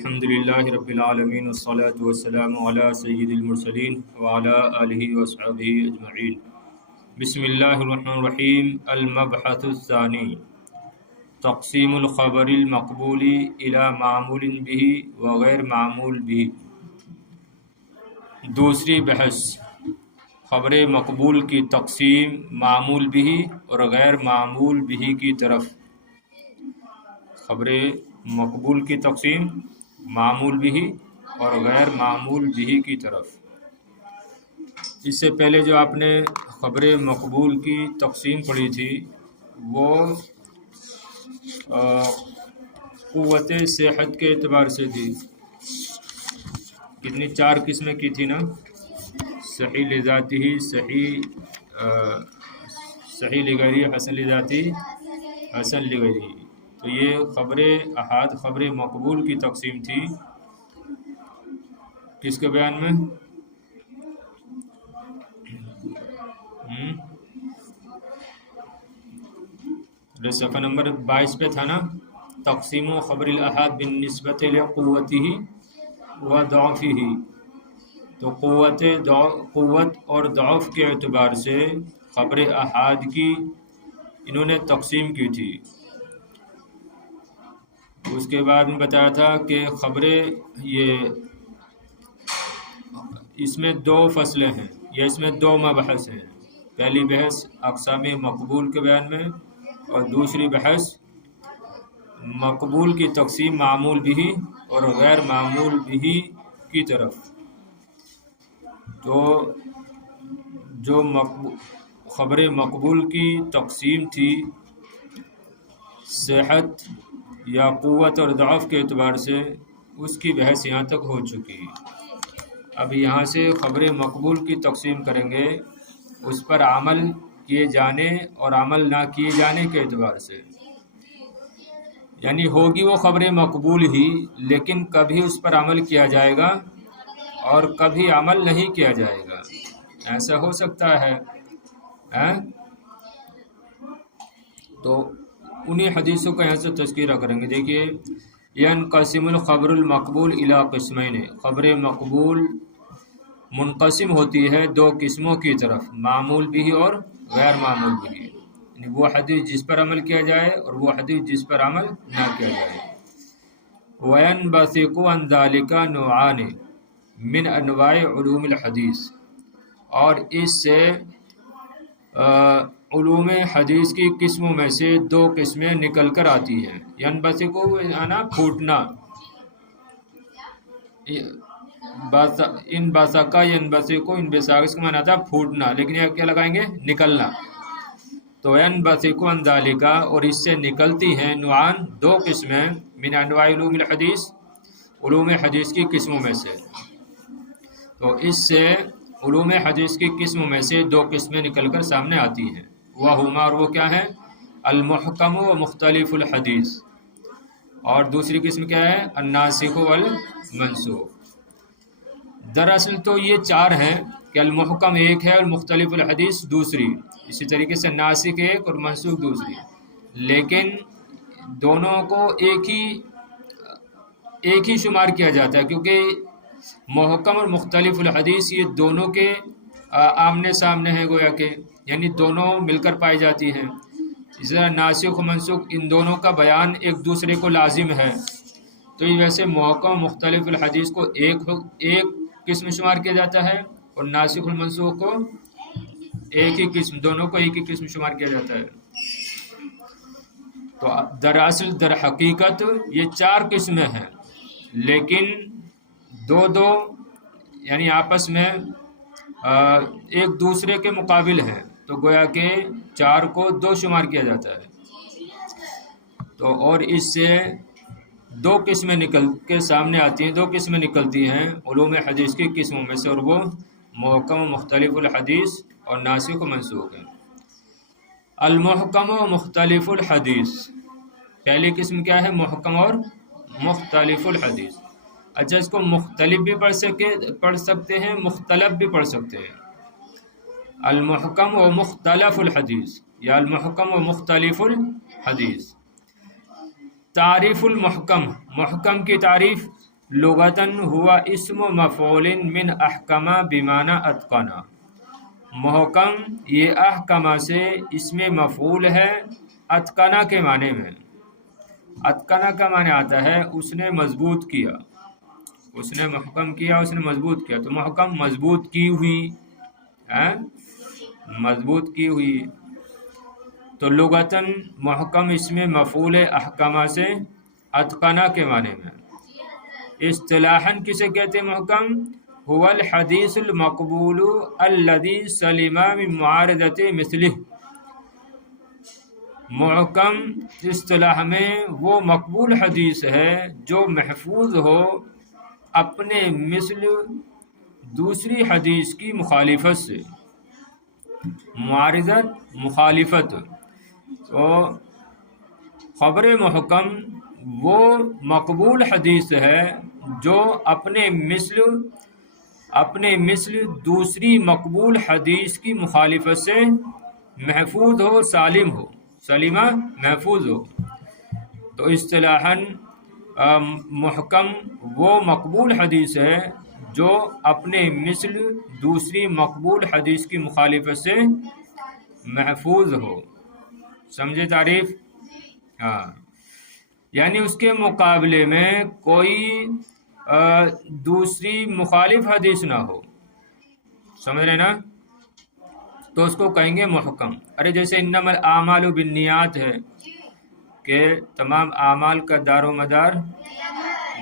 الحمد للہ رب العالمین والصلاة والسلام علی سید المرسلین وعلی آلہ وصحبہ اجمعین۔ بسم اللہ الرحمن الرحیم۔ المبحث الثانی، تقسیم الخبر المقبول الی معمول به وغیر معمول به۔ دوسری بحث، خبر مقبول کی تقسیم معمول به اور غیر معمول به کی طرف۔ خبر مقبول کی تقسیم معمول به اور غیر معمول به کی طرف۔ اس سے پہلے جو آپ نے خبر مقبول کی تقسیم پڑھی تھی وہ قوت صحت کے اعتبار سے تھی۔ کتنی؟ 4 قسمیں کی تھی نا، صحیح لذاتی، صحیح لغیری، حسن لذاتی، حسن لغیری۔ تو یہ خبر احاد خبر مقبول کی تقسیم تھی کس کے بیان میں؟ صفحہ نمبر 22 پہ تھا نا، تقسیم و خبر الاحاد بالنسبت لقوته و ضعفه۔ تو قوت اور ضعف کے اعتبار سے خبر احاد کی انہوں نے تقسیم کی تھی۔ اس کے بعد میں بتایا تھا کہ خبریں اس میں 2 فصلیں ہیں یا اس میں 2 مباحث ہیں۔ پہلی بحث اقسام مقبول کے بیان میں اور دوسری بحث مقبول کی تقسیم معمول به اور غیر معمول به کی طرف۔ تو جو خبر مقبول کی تقسیم تھی صحت یا قوت اور ضعف کے اعتبار سے، اس کی بحث یہاں تک ہو چکی۔ اب یہاں سے خبر مقبول کی تقسیم کریں گے اس پر عمل کیے جانے اور عمل نہ کیے جانے کے اعتبار سے۔ یعنی ہوگی وہ خبر مقبول ہی لیکن کبھی اس پر عمل کیا جائے گا اور کبھی عمل نہیں کیا جائے گا، ایسا ہو سکتا ہے۔ تو انہی حدیثوں کا یہاں سے تذکرہ کریں گے۔ دیکھیے، ینقسم الخبر المقبول الی قسمین، خبر مقبول منقسم ہوتی ہے 2 قسموں کی طرف، معمول بھی اور غیر معمول بھی۔ یعنی وہ حدیث جس پر عمل کیا جائے اور وہ حدیث جس پر عمل نہ کیا جائے۔ وَيَنْبَثِقُ عَنْ ذَلِكَ نوعان من انواع علوم الحدیث، اور اس سے علوم حدیث کی قسموں میں سے 2 قسمیں نکل کر آتی ہیں۔ ینبثق یعنی پھوٹنا، ان باسکا ینبثق، ان بساق اس کا معنی تھا پھوٹنا، لیکن یہ کیا لگائیں گے؟ نکلنا۔ تو ینبثق عن ذلک، اور اس سے نکلتی ہیں نوعان 2 قسمیں من انواع علوم الحدیث، علوم حدیث کی قسموں میں سے۔ تو اس سے علوم حدیث کی قسموں میں سے 2 قسمیں نکل کر سامنے آتی ہیں۔ وہما، اور وہ کیا ہے؟ المحکم و مختلف الحدیث، اور دوسری قسم کیا ہے؟ الناسخ والمنسوخ۔ دراصل تو یہ 4 ہیں کہ المحکم ایک ہے اور مختلف الحدیث دوسری، اسی طریقے سے ناسخ ایک اور منسوخ دوسری، لیکن دونوں کو ایک ہی شمار کیا جاتا ہے، کیونکہ محکم اور مختلف الحدیث یہ دونوں کے آمنے سامنے ہیں گویا کہ، یعنی دونوں مل کر پائی جاتی ہیں۔ اس طرح ناسخ و منسوخ ان دونوں کا بیان ایک دوسرے کو لازم ہے، تو یہ ویسے محکم و مختلف الحدیث کو ایک قسم شمار کیا جاتا ہے اور ناسخ المنسوخ کو ایک ہی قسم، دونوں کو ایک ہی قسم شمار کیا جاتا ہے۔ تو در حقیقت یہ 4 قسمیں ہیں، لیکن 2 یعنی آپس میں ایک دوسرے کے مقابل ہیں، تو گویا کہ 4 کو 2 شمار کیا جاتا ہے۔ تو اور اس سے 2 قسمیں نکل کے سامنے آتی ہیں، 2 قسمیں نکلتی ہیں علوم حدیث کی قسموں میں سے، اور وہ محکم و مختلف الحدیث اور ناسخ و منسوخ ہیں۔ المحکم و مختلف الحدیث، پہلی قسم کیا ہے؟ محکم اور مختلف الحدیث۔ اچھا، اس کو مختلف بھی پڑھ سکتے ہیں، مختلف بھی پڑھ سکتے ہیں۔ المحکم و مختلف الحدیث یا المحکم و مختلف الحدیث۔ تعریف المحکم، محکم کی تعریف لغتاً ہوا اسم مفعول من احکمہ بمعنی اتقنا، محکم یہ احکمہ سے اسم مفعول ہے اتقنا کے معنی میں۔ اتقنا کا معنی آتا ہے اس نے مضبوط کیا، اس نے محکم کیا، اس نے مضبوط کیا، تو محکم مضبوط کی ہوئی، مضبوط کی ہوئی۔ تو لغتاً محکم اسم مفعول احکمہ سے اتقنا کے معنی میں۔ اصطلاحاً کسے کہتے ہیں محکم؟ هو الحدیث المقبول الذي سلم من معارضۃ مثلہ، محکم اصطلاح میں وہ مقبول حدیث ہے جو محفوظ ہو اپنے مثل دوسری حدیث کی مخالفت سے۔ معارضت، مخالفت، تو خبر محکم وہ مقبول حدیث ہے جو اپنے مثل دوسری مقبول حدیث کی مخالفت سے محفوظ ہو، سالم ہو، سلیمہ محفوظ ہو۔ تو اصطلاحاً محکم وہ مقبول حدیث ہے جو اپنے مثل دوسری مقبول حدیث کی مخالفت سے محفوظ ہو۔ سمجھے تعریف؟ ہاں، یعنی اس کے مقابلے میں کوئی دوسری مخالف حدیث نہ ہو، سمجھ رہے نا؟ تو اس کو کہیں گے محکم۔ ارے جیسے انما الاعمال بالنیات ہے کہ تمام اعمال کا دار و مدار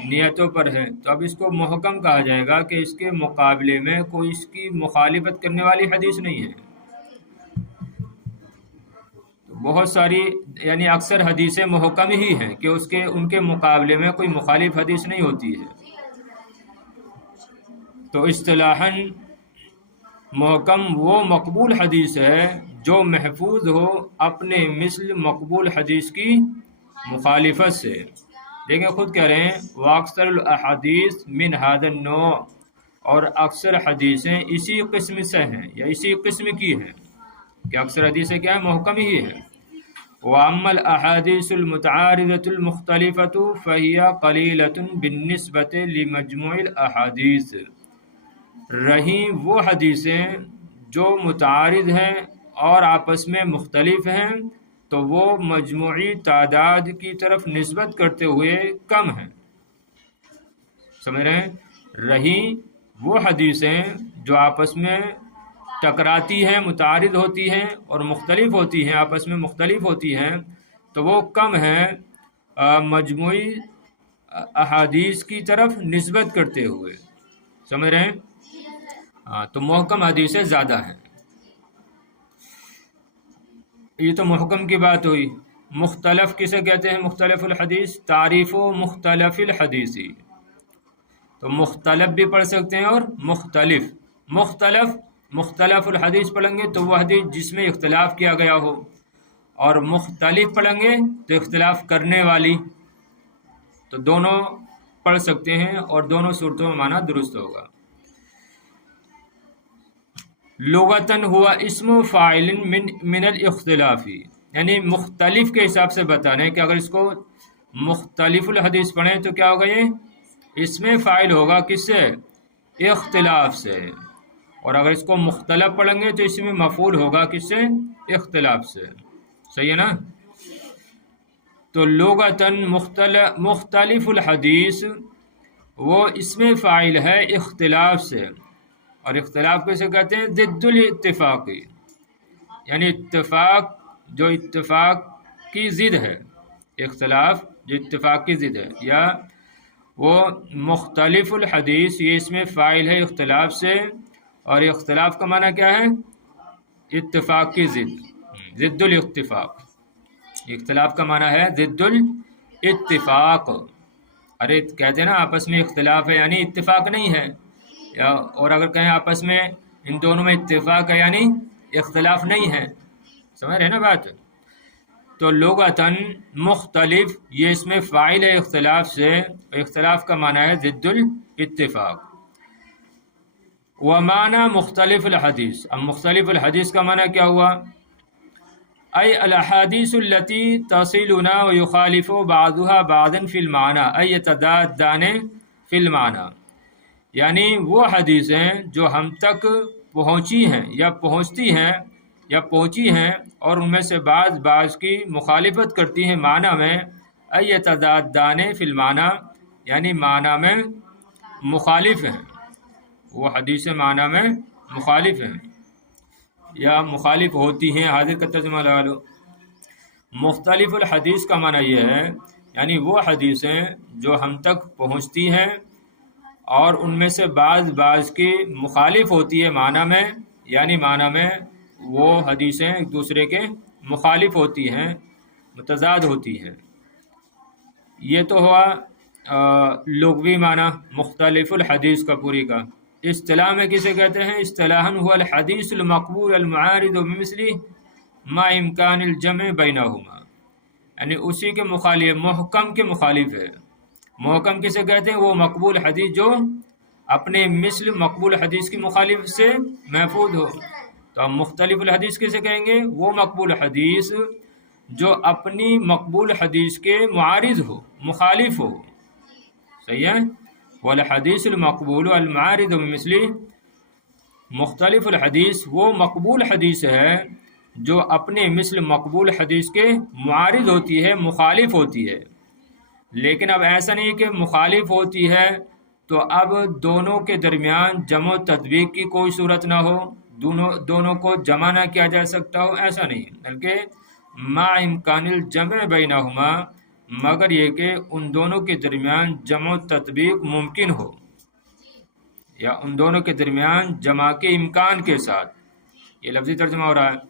نیتوں پر ہے، تو اب اس کو محکم کہا جائے گا کہ اس کے مقابلے میں کوئی اس کی مخالفت کرنے والی حدیث نہیں ہے۔ بہت ساری یعنی اکثر حدیثیں محکم ہی ہیں کہ ان کے مقابلے میں کوئی مخالف حدیث نہیں ہوتی ہے۔ تو اصطلاحاً محکم وہ مقبول حدیث ہے جو محفوظ ہو اپنے مثل مقبول حدیث کی مخالفت سے۔ دیکھیں خود کہہ رہے ہیں واکثر الاحادیث من ھذا النوع، اور اکثر حدیثیں اسی قسم سے ہیں یا اسی قسم کی ہیں، کہ اکثر حدیثیں کیا ہیں؟ محکم ہی ہے۔ وَأَمَّا الْأَحَادِيثُ الْمُتَعَارِضَةُ الْمُخْتَلِفَةُ فَهِيَ قَلِيلَةٌ بِالنِّسْبَةِ لِمَجْمُوعِ الْأَحَادِيثِ، رہیں وہ حدیثیں جو متعارض ہیں اور آپس میں مختلف ہیں تو وہ مجموعی تعداد کی طرف نسبت کرتے ہوئے کم ہیں۔ سمجھ رہے ہیں؟ رہیں وہ حدیثیں جو آپس میں ٹکراتی ہیں، متعارض ہوتی ہیں اور مختلف ہوتی ہیں، آپس میں مختلف ہوتی ہیں، تو وہ کم ہیں مجموعی احادیث کی طرف نسبت کرتے ہوئے۔ سمجھ رہے ہیں؟ تو محکم حدیثیں زیادہ ہیں۔ یہ تو محکم کی بات ہوئی۔ مختلف کسے کہتے ہیں؟ مختلف الحدیث۔ تعریف و مختلف الحدیثی، تو مختلف بھی پڑھ سکتے ہیں اور مختلف۔ مختلف الحدیث پڑھیں گے تو وہ حدیث جس میں اختلاف کیا گیا ہو، اور مختلف پڑھیں گے تو اختلاف کرنے والی، تو دونوں پڑھ سکتے ہیں اور دونوں صورتوں میں معنی درست ہوگا۔ لغتاً ہوا اسم فاعل من الاختلاف، یعنی مختلف کے حساب سے بتا رہے ہیں کہ اگر اس کو مختلف الحدیث پڑھیں تو کیا ہوگا؟ یہ اس میں فاعل ہوگا کس سے؟ اختلاف سے۔ اور اگر اس کو مختلف پڑھیں گے تو اس میں مفعول ہوگا کس سے؟ اختلاف سے۔ صحیح ہے نا؟ تو لغتاً مختلف الحدیث وہ اس میں فاعل ہے اختلاف سے، اور اختلاف کیسے کہتے ہیں؟ ضد الاتفاقی، یعنی اتفاق جو اتفاق کی ضد ہے، اختلاف جو اتفاق کی ضد ہے، یا وہ مختلف الحدیث یہ اس میں فاعل ہے اختلاف سے، اور اختلاف کا معنی کیا ہے؟ اتفاق کی ضد، ضد الاتفاق۔ اختلاف کا معنی ہے ضد الاتفاق۔ ارے کہتے ہیں نا آپس میں اختلاف ہے یعنی اتفاق نہیں ہے، اور اگر کہیں آپس میں ان دونوں میں اتفاق ہے یعنی اختلاف نہیں ہے۔ سمجھ رہے نا بات؟ تو لغتاً مختلف یہ اس میں فاعل ہے اختلاف سے، اختلاف کا معنی ہے ضد الاتفاق۔ ومعنی مختلف الحدیث، اب مختلف الحدیث کا معنی کیا ہوا؟ ای الاحادیث التي تصلنا ويخالف بعضها بعضا في المعنى ای يتضادان فی المعنی، یعنی وہ حدیثیں جو ہم تک پہنچی ہیں یا پہنچتی ہیں یا پہنچی ہیں اور ان میں سے بعض کی مخالفت کرتی ہیں معنی میں، ایتضادان فی المعنی، یعنی معنی میں مخالف ہیں، وہ حدیثیں معنی میں مخالف ہیں یا مخالف ہوتی ہیں۔ حاضر کا ترجمہ لگا لو۔ مختلف الحدیث کا معنی یہ ہے یعنی وہ حدیثیں جو ہم تک پہنچتی ہیں اور ان میں سے بعض کی مخالف ہوتی ہے معنی میں، یعنی معنی میں وہ حدیثیں ایک دوسرے کے مخالف ہوتی ہیں، متضاد ہوتی ہیں۔ یہ تو ہوا لغوی معنی مختلف الحدیث کا پوری کا۔ اصطلاح میں کسے کہتے ہیں؟ اصطلاحاً هو الحدیث المقبول المعارض بمثله ما امکان الجمع بینہما، یعنی اسی کے مخالف، محکم کے مخالف ہے۔ محکم کسے کہتے ہیں؟ وہ مقبول حدیث جو اپنے مثل مقبول حدیث کی مخالف سے محفوظ ہو۔ تو ہم مختلف الحدیث کسے کہیں گے؟ وہ مقبول حدیث جو اپنی مقبول حدیث کے معارض ہو، مخالف ہو۔ صحیح ہے؟ والحدیث المقبول المعارض بمثلی، مختلف الحدیث وہ مقبول حدیث ہے جو اپنے مثل مقبول حدیث کے معارض ہوتی ہے، مخالف ہوتی ہے۔ لیکن اب ایسا نہیں کہ مخالف ہوتی ہے تو اب دونوں کے درمیان جمع و تطبیق کی کوئی صورت نہ ہو، دونوں کو جمع نہ کیا جا سکتا ہو، ایسا نہیں، بلکہ ما امکان الجمع بینہما، مگر یہ کہ ان دونوں کے درمیان جمع و تطبیق ممکن ہو، یا ان دونوں کے درمیان جمع کے امکان کے ساتھ۔ یہ لفظی ترجمہ ہو رہا ہے،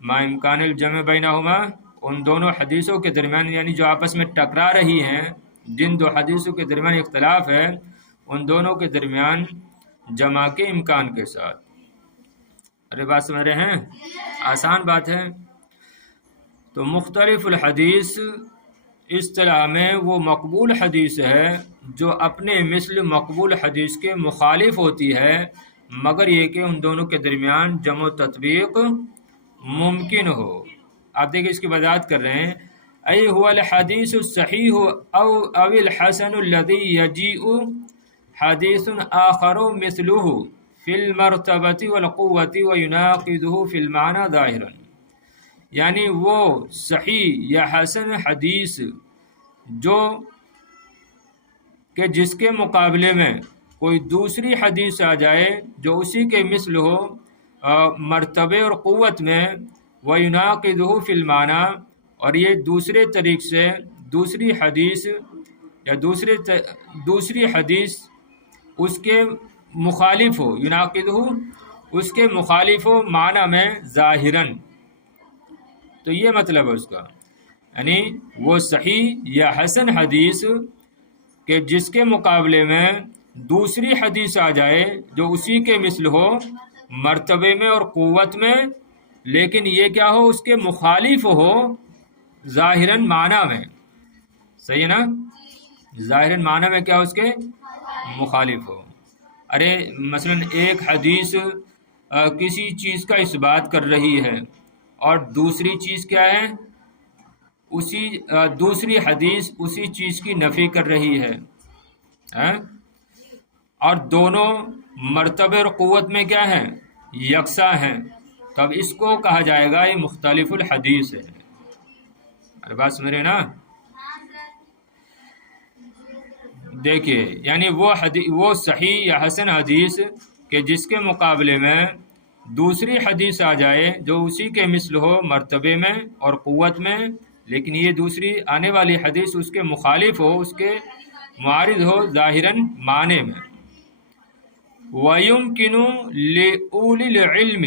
ما امکان الجمع بینہما، ان دونوں حدیثوں کے درمیان، یعنی جو آپس میں ٹکرا رہی ہیں، جن دو حدیثوں کے درمیان اختلاف ہے، ان دونوں کے درمیان جمع کے امکان کے ساتھ۔ ارے بات سمجھ رہے ہیں؟ آسان بات ہے۔ تو مختلف الحدیث اصطلاح میں وہ مقبول حدیث ہے جو اپنے مثل مقبول حدیث کے مخالف ہوتی ہے، مگر یہ کہ ان دونوں کے درمیان جمع و تطبیق ممکن ہو۔ آپ دیکھیں اس کی وضاحت کر رہے ہیں، ای هو الحدیث الصحیح او الحسن الذی یجیء حدیث آخر مثلہ فی المرتبۃ والقوۃ ویناقضہ فی المعنی ظاہرا، یعنی وہ صحیح یا حسن حدیث جو کہ جس کے مقابلے میں کوئی دوسری حدیث آ جائے جو اسی کے مثل ہو مرتبے اور قوت میں، ویناقضہ فی المعنی، اور یہ دوسرے طریق سے دوسری حدیث یا دوسری حدیث اس کے مخالف ہو، یناقضہ اس کے مخالف ہو معنی میں ظاہراً۔ تو یہ مطلب ہے اس کا، یعنی وہ صحیح یا حسن حدیث کہ جس کے مقابلے میں دوسری حدیث آ جائے جو اسی کے مثل ہو مرتبے میں اور قوت میں، لیکن یہ کیا ہو؟ اس کے مخالف ہو ظاہراً معنی میں۔ صحیح ہے نا؟ ظاہراً معنی میں کیا ہو؟ اس کے مخالف ہو۔ ارے مثلا ایک حدیث کسی چیز کا اثبات کر رہی ہے اور دوسری چیز کیا ہے؟ دوسری حدیث اسی چیز کی نفی کر رہی ہے، اور دونوں مرتبہ اور قوت میں کیا ہیں؟ یکساں ہیں، تب اس کو کہا جائے گا یہ مختلف الحدیث ہے۔ ارے بات سمجھ رہے نا؟ دیکھیے، یعنی وہ صحیح یا حسن حدیث کہ جس کے مقابلے میں دوسری حدیث آ جائے جو اسی کے مثل ہو مرتبے میں اور قوت میں، لیکن یہ دوسری آنے والی حدیث اس کے مخالف ہو، اس کے معارض ہو ظاہراً معنی میں۔ وَيُمْكِنُ لِأُولِي الْعِلْمِ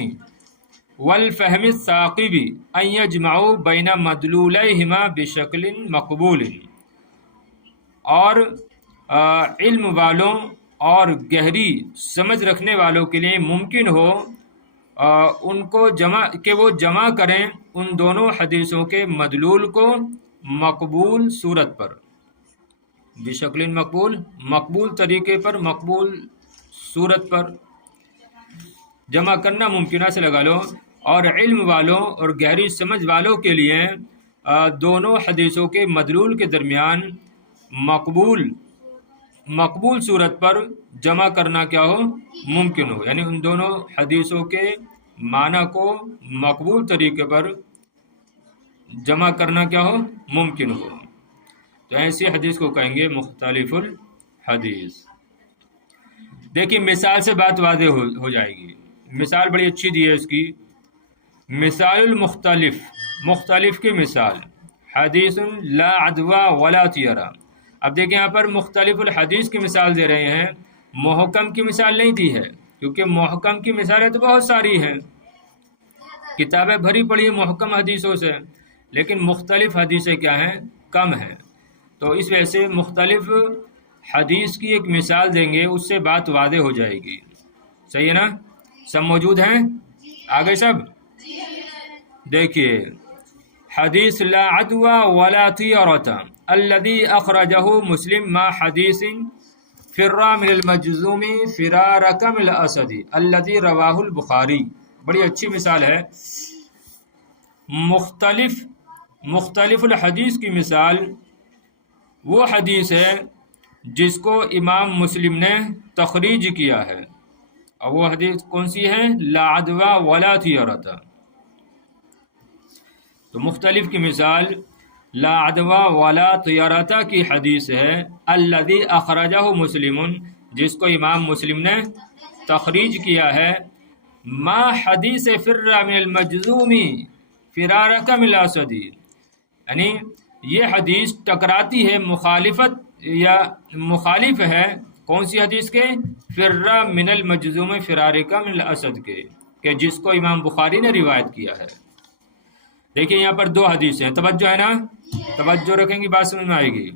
وَالْفَهْمِ الثَّاقِبِ أَنْ يَجْمَعُوا بَيْنَ مَدْلُولَيْهِمَا بِشَكْلٍ مقبول، اور علم والوں اور گہری سمجھ رکھنے والوں کے لیے ممکن ہو ان کو وہ جمع کریں ان دونوں حدیثوں کے مدلول کو مقبول صورت پر، بشکل مقبول طریقے پر، مقبول صورت پر جمع کرنا ممکنہ سے لگا لو، اور علم والوں اور گہری سمجھ والوں کے لیے دونوں حدیثوں کے مدلول کے درمیان مقبول مقبول صورت پر جمع کرنا کیا ہو ممکن ہو، یعنی ان دونوں حدیثوں کے معنی کو مقبول طریقے پر جمع کرنا کیا ہو ممکن ہو، تو ایسی حدیث کو کہیں گے مختلف الحدیث۔ دیکھیے مثال سے بات واضح ہو جائے گی، مثال بڑی اچھی دی ہے اس کی۔ مثال المختلف، مختلف کی مثال، حدیث لا عدوى ولا طیرہ۔ اب دیکھیں یہاں پر مختلف الحدیث کی مثال دے رہے ہیں، محکم کی مثال نہیں دی ہے، کیونکہ محکم کی مثالیں تو بہت ساری ہیں، کتابیں بھری پڑی ہیں محکم حدیثوں سے، لیکن مختلف حدیثیں کیا ہیں کم ہیں، تو اس وجہ سے مختلف حدیث کی ایک مثال دیں گے، اس سے بات واضح ہو جائے گی۔ صحیح ہے نا؟ سب موجود ہیں آگے سب؟ دیکھیے حدیث لا عدوى ولا طیرة الذي اخرجه مسلم ما حدیث فر من المجذوم فرارك من الاسد الذي رواه البخاری۔ بڑی اچھی مثال ہے۔ مختلف الحدیث کی مثال وہ حدیث ہے جس کو امام مسلم نے تخریج کیا ہے، اور وہ حدیث کون سی ہے؟ لا عدوى ولا طیرة۔ تو مختلف کی مثال لا عدوى ولا طیرة کی حدیث ہے، الذی اخرجہ مسلم، جس کو امام مسلم نے تخریج کیا ہے، ما حدیث فر من المجذوم فرارک من الاسد، یعنی یہ حدیث ٹکراتی ہے، مخالف ہے کون سی حدیث کے؟ فر من المجذوم فرارک من الاسد کے، کہ جس کو امام بخاری نے روایت کیا ہے۔ دیکھیں یہاں پر دو حدیث ہیں، توجہ ہے نا؟ توجہ رکھیں گی بات سمجھ میں آئے گی۔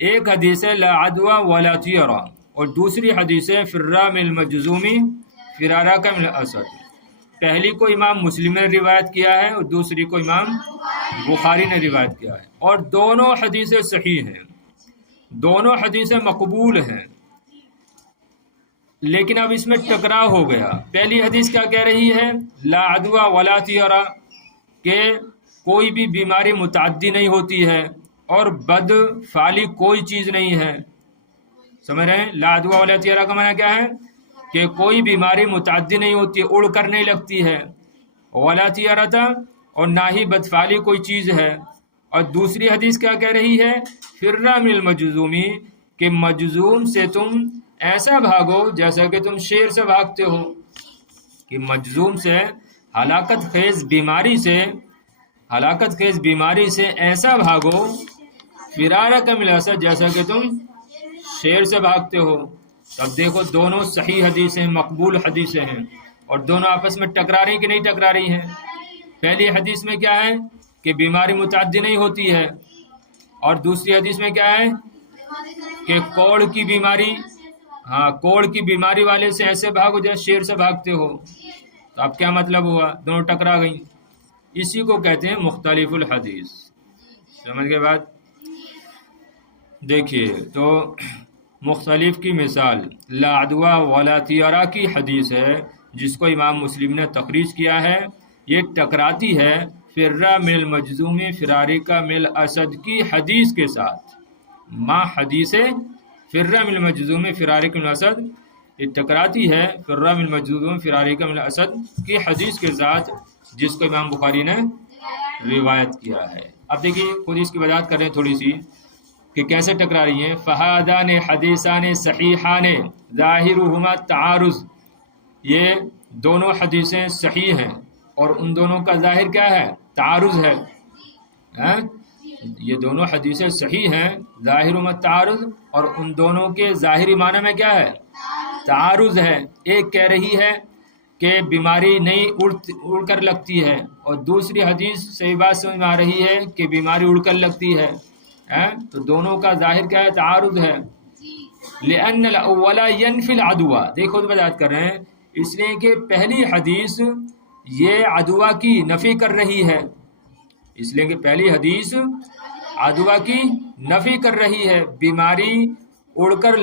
ایک حدیث ہے لا عدوى ولا طیرہ، اور دوسری حدیث ہے فر من المجذوم فرارک من الاسد۔ پہلی کو امام مسلم نے روایت کیا ہے اور دوسری کو امام بخاری نے روایت کیا ہے، اور دونوں حدیثیں صحیح ہیں، دونوں حدیثیں مقبول ہیں، لیکن اب اس میں ٹکراؤ ہو گیا۔ پہلی حدیث کیا کہہ رہی ہے؟ لا عدوى ولا طیرہ، کہ کوئی بھی بیماری متعدی نہیں ہوتی ہے اور بد فعلی کوئی چیز نہیں ہے۔ سمجھ رہے ہیں؟ لا عدوى ولا طیرہ کا معنی کیا ہے؟ کہ کوئی بیماری متعدی نہیں ہوتی، اڑ کر نہیں لگتی ہے، ولا طیرہ، اور نہ ہی بدفعلی کوئی چیز ہے۔ اور دوسری حدیث کیا کہہ رہی ہے؟ فر من المجذوم، کہ مجذوم سے تم ایسا بھاگو جیسا کہ تم شیر سے بھاگتے ہو، کہ مجذوم سے ہلاکت خیز بیماری سے ایسا بھاگو، فرارک من الاسد، جیسا کہ تم شیر سے بھاگتے ہو۔ اب دیکھو دونوں صحیح حدیثیں، مقبول حدیثیں ہیں، اور دونوں آپس میں ٹکرا رہی کہ نہیں ٹکرا رہی ہیں؟ پہلی حدیث میں کیا ہے کہ بیماری متعدی نہیں ہوتی ہے، اور دوسری حدیث میں کیا ہے کہ کوڑ کی بیماری والے سے ایسے بھاگو جیسے شیر سے بھاگتے ہو۔ تو اب کیا مطلب ہوا؟ دونوں ٹکرا گئیں، اسی کو کہتے ہیں مختلف الحدیث۔ سمجھ گئے بات؟ دیکھیے تو مختلف کی مثال لا عدوى ولا طیرہ کی حدیث ہے جس کو امام مسلم نے تخریج کیا ہے، یہ ٹکراتی ہے فر من المجذوم فرارک من الاسد کی حدیث کے ساتھ۔ ما حدیث فر من المجذوم فرارک من الاسد، یہ ٹکراتی ہے فر من المجذوم فرارک من الاسد کی حدیث کے ساتھ، جس کو امام بخاری نے روایت کیا ہے۔ اب دیکھیے خود اس کی وضاحت کر رہے ہیں تھوڑی سی کہ کیسے ٹکرا رہی ہیں۔ فہادان حدیثان صحیحان ظاہرہما تعارض، یہ دونوں حدیثیں صحیح ہیں اور ان دونوں کا ظاہر کیا ہے؟ تعارض ہے۔ یہ دونوں حدیثیں صحیح ہیں، ظاہرہما تعارض، اور ان دونوں کے ظاہری معنی میں کیا ہے؟ تعارض ہے۔ ایک کہہ رہی ہے کہ بیماری نہیں اڑ کر لگتی ہے، اور دوسری حدیث صحیح بات سمجھ میں آ رہی ہے کہ بیماری اڑ کر لگتی ہے، تو دونوں کا ظاہر کیا ہے؟ تعارض ہے۔ لأن الأول ينفي العدوى، دیکھو تو وضاحت کر رہے ہیں، اس لیے کہ پہلی حدیث یہ عدوہ کی نفی کر رہی ہے، اس لیے کہ پہلی حدیث عدوہ کی نفی کر رہی ہے، بیماری اڑ کر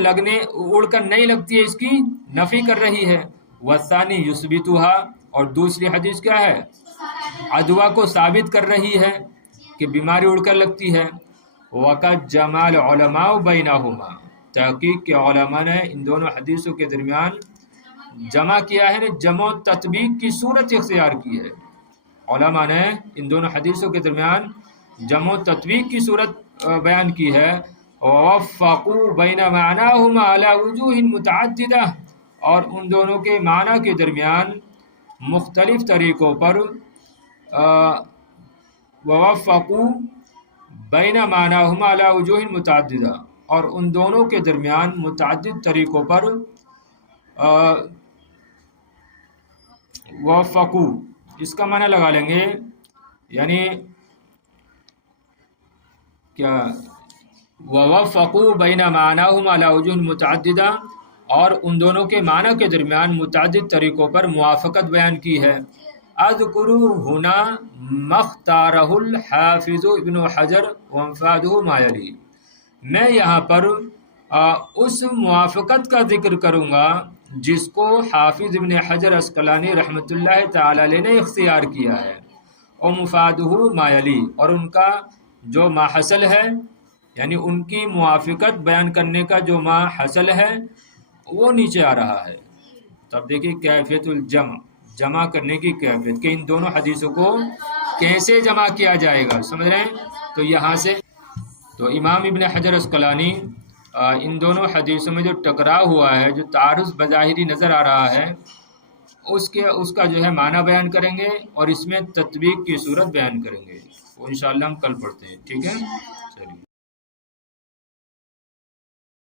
نہیں لگتی ہے، اس کی نفی کر رہی ہے۔ والثانی یثبتها، اور دوسری حدیث کیا ہے؟ عدوہ کو ثابت کر رہی ہے کہ بیماری اڑ کر لگتی ہے۔ وقد جمع العلماء بینہما، تحقیق کے علماء نے ان دونوں حدیثوں کے درمیان جمع کیا ہے، جمع و تطبیق کی صورت اختیار کی ہے۔ علماء نے ان دونوں حدیثوں کے درمیان جمع و تطبیق کی صورت بیان کی ہے۔ ووفقوا بین معناہما علی وجوہ متعددہ، اور ان دونوں کے معنی کے درمیان مختلف طریقوں پر ووفقوا بین معناہما علی وجوہ متعددہ، اور ان دونوں کے درمیان متعدد طریقوں پر وفقوا اس کا معنی لگا لیں گے، یعنی کیا ووفقوا بین معناہما علی وجوہ متعددہ، اور ان دونوں کے معنی کے درمیان متعدد طریقوں پر موافقت بیان کی ہے۔ اذکر ہنا مختارہ الحافظ ابن حجر وامفادہ ما یلی، میں یہاں پر اس موافقت کا ذکر کروں گا جس کو حافظ ابن حجر عسقلانی رحمۃ اللہ تعالی علیہ نے اختیار کیا ہے، اور مفادہ ما یلی، اور ان کا جو ما حصل ہے، یعنی ان کی موافقت بیان کرنے کا جو ما حصل ہے وہ نیچے آ رہا ہے۔ تب دیکھیے کیفیت الجمع، جمع کرنے کی کیفیت کہ ان دونوں حدیثوں کو کیسے جمع کیا جائے گا، سمجھ رہے ہیں؟ تو یہاں سے تو امام ابن حجر عسقلانی ان دونوں حدیثوں میں جو ٹکراؤ ہوا ہے، جو تعارض بظاہری نظر آ رہا ہے، اس کا جو ہے معنی بیان کریں گے، اور اس میں تطبیق کی صورت بیان کریں گے۔ وہ انشاءاللہ ہم کل پڑھتے ہیں، ٹھیک ہے؟ چلیے۔